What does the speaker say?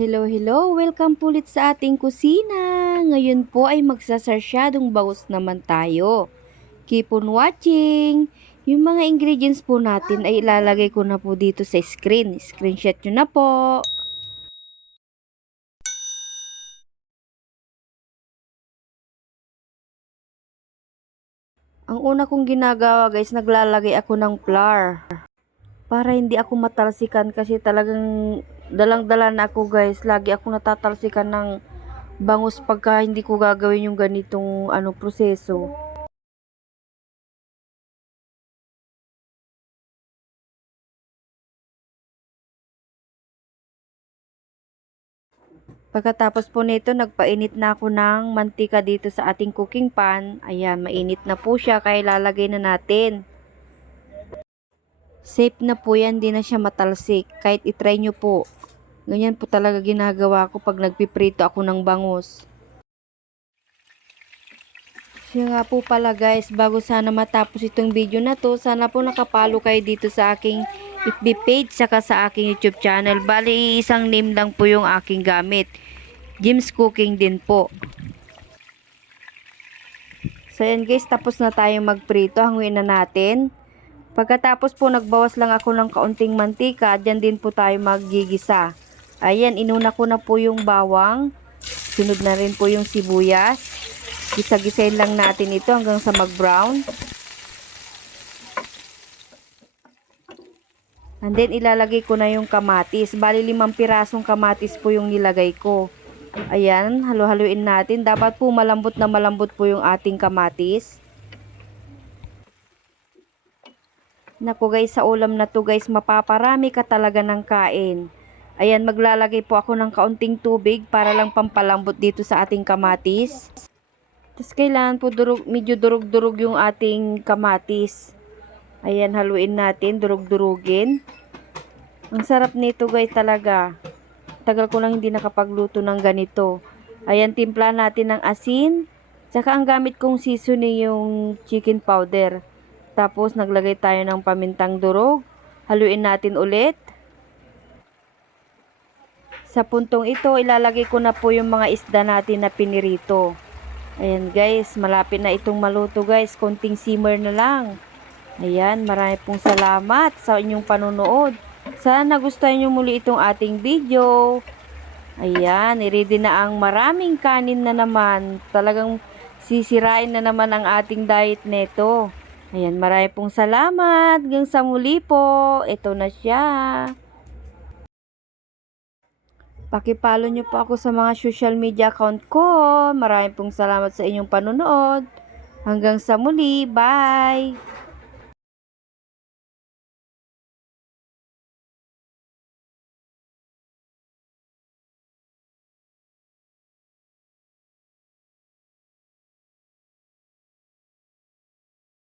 Hello, hello! Welcome po ulit sa ating kusina! Ngayon po ay magsasarsyadong bangus naman tayo. Keep on watching! Yung mga ingredients po natin ay ilalagay ko na po dito sa screen. Screenshot nyo na po! Ang una kong ginagawa guys, naglalagay ako ng flour. Para hindi ako matalsikan kasi talagang dalang-dala na ako guys. Lagi ako natatalsikan ng bangus pagka hindi ko gagawin yung ganitong ano proseso. Pagkatapos po nito, nagpainit na ako ng mantika dito sa ating cooking pan. Ayan, mainit na po siya kaya lalagay na natin. Safe na po yan, di na siya matalsik. Kahit itry nyo po. Ganyan po talaga ginagawa ko pag nagpiprito ako ng bangus. Siya nga po pala guys, bago sana matapos itong video na to, sana po nakapalo kayo dito sa aking FB page saka sa aking YouTube channel. Bali, isang name lang po yung aking gamit. Jim's Cooking din po. So yan guys, tapos na tayong magprito. Hanguin na natin. Pagkatapos po nagbawas lang ako ng kaunting mantika, dyan din po tayo maggigisa. Ayan, inuna ko na po yung bawang. Sunod na rin po yung sibuyas. Gisa-gisayin lang natin ito hanggang sa mag-brown. And then ilalagay ko na yung kamatis. Bali limang pirasong kamatis po yung nilagay ko. Ayan, halo-haluin natin. Dapat po malambot na malambot po yung ating kamatis. Naku guys, sa ulam na to guys, mapaparami ka talaga ng kain. Ayan, maglalagay po ako ng kaunting tubig para lang pampalambot dito sa ating kamatis. Tapos kailangan po durug, medyo durug-durug yung ating kamatis. Ayan, haluin natin, durug-durugin. Ang sarap nito guys talaga. Tagal ko lang hindi nakapagluto ng ganito. Ayan, timpla natin ng asin. Tsaka ang gamit kong seasoning yung chicken powder. Tapos naglagay tayo ng pamintang durog. Haluin natin ulit. Sa puntong ito, ilalagay ko na po yung mga isda natin na pinirito. Ayan guys, malapit na itong maluto guys. Konting simmer na lang. Ayan, marami pong salamat sa inyong panonood. Sana nagustuhan nyo muli itong ating video. Ayan, i-ready na ang maraming kanin na naman. Talagang sisirain na naman ang ating diet neto. Ayan, marami pong salamat. Hanggang sa muli po. Ito na siya. Pakipalo nyo po ako sa mga social media account ko. Maraming pong salamat sa inyong panonood. Hanggang sa muli. Bye!